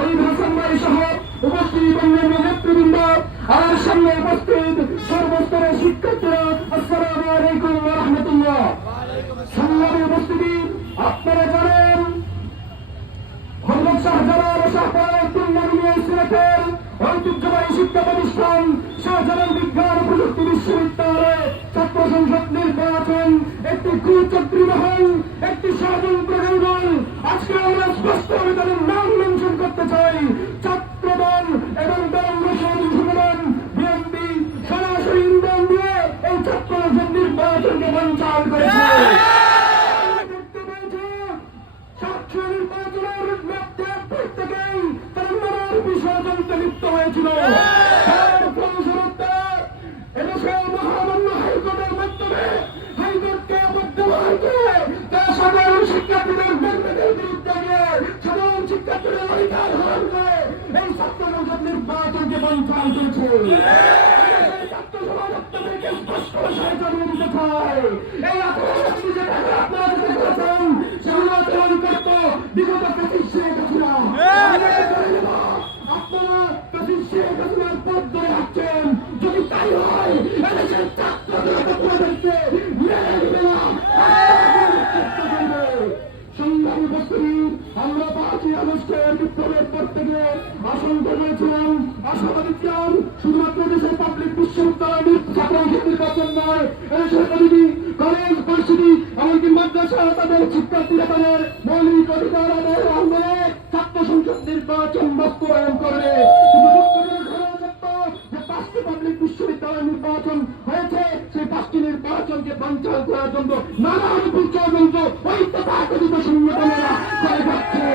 ওই হাসান ভাই সহ উপস্থিত অন্যান্য নেতৃবৃন্দ, আমার সামনে উপস্থিত সর্বস্তরের শিক্ষার্থীরা, আসসালামু আলাইকুম ওয়া রাহমাতুল্লাহ। সংগ্রামী উপস্থিতি, আপনারা জানেন হযরত শাহজালাল সিলেটের ঐতিহ্যবাহী শিক্ষা প্রতিষ্ঠান শাহজালাল বিজ্ঞান ও প্রযুক্তি বিশ্ববিদ্যালয়ে ছাত্র সংসদ নির্বাচন একটি কুচক্রীমহল, একটি ষড়যন্ত্র নির্মল। আজকে আমরা স্পষ্টভাবে তাদের নাম মেনশন করতে চাই। ছাত্রদল এবং বঙ্গ সংগঠন বিএনপি সরাসরি ইন্ধন দিয়ে এই ছাত্র সংসদ নির্বাচনকে বানচাল করেছে। ষড়যন্ত্রে লিপ্ত হয়েছিল। এদেশের মহামান্য হাইকোর্টের মাধ্যমে হাইকোর্টকে অবদ্ধভাবে করে তারা সাধারণ শিক্ষার্থীদের বিরুদ্ধে গিয়ে সাধারণ শিক্ষার্থীদের অধিকার হরণ করে এই ছাত্র সংসদ নির্বাচনকে বানচাল করেছে। ছাত্র সমাজ আপনাদেরকে স্পষ্ট ভাষায় জানিয়ে দিতে চায়, এই আচরণ যেটা আপনারা যেটা করেছেন সেগুলো আচরণ করত বিগত শেখ হাসিনা। আপনারা শেখ হাসিনার পথ ধরে হাঁটছেন। যদি তাই হয় এদেশের ছাত্রদের আপনাদেরকে মেরে দিবে না। সংগ্রামী উপস্থিতি, আমরা 5ই আগস্টের বিপ্লবের পর থেকে আশঙ্কা করেছিলাম, আশাবাদী ছিলাম শুধুমাত্র দেশের পাবলিক বিশ্ববিদ্যালয়ের ছাত্র নির্বাচন নয়, এদেশের প্রতিটি কলেজ পরিস্থিতি এমনকি মাদ্রাসা তাদের শিক্ষার্থীরা তাদের মৌলিক অধিকার আদায়ের আন্দোলনে ছাত্র সংসদ নির্বাচন বাস্তবায়ন করবে। পাবলিক বিশ্ববিদ্যালয় নির্বাচন হয়েছে, সেই 5টি নির্বাচনকে বানচাল করার জন্য নানান ষড়যন্ত্র ওই তথাকথিত সংগঠনেরা করে যাচ্ছে।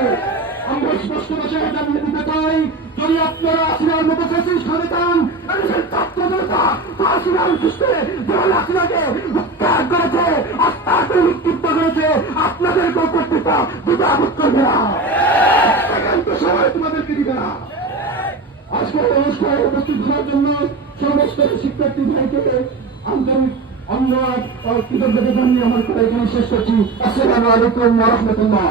আমরা স্পষ্ট ভাষায় জানিয়ে দিতে চাই, যদি আপনারা হাসিনার মতো ফ্যাসিস্ট হতে চান, এদেশের ছাত্র জনতা হাসিনার সুস্থে দেওয়াল হাসিনাকে উত্তার করেছে, আস্থার করে নিক্ষিপ্ত করেছে, আপনাদেরকেও কর্তৃত্ব দ্বিধাবোধ করবে না, সময় তোমাদেরকে দিবে না। আজকের অনুষ্ঠানে উপস্থিত হওয়ার জন্য সমস্ত শিক্ষার্থী ভাইকে আন্তরিক ধন্যবাদ ও কৃতজ্ঞতা জানিয়ে আমার কথা এখানে শেষ করছি। আসসালামু আলাইকুম ওয়া রাহমাতুল্লাহ।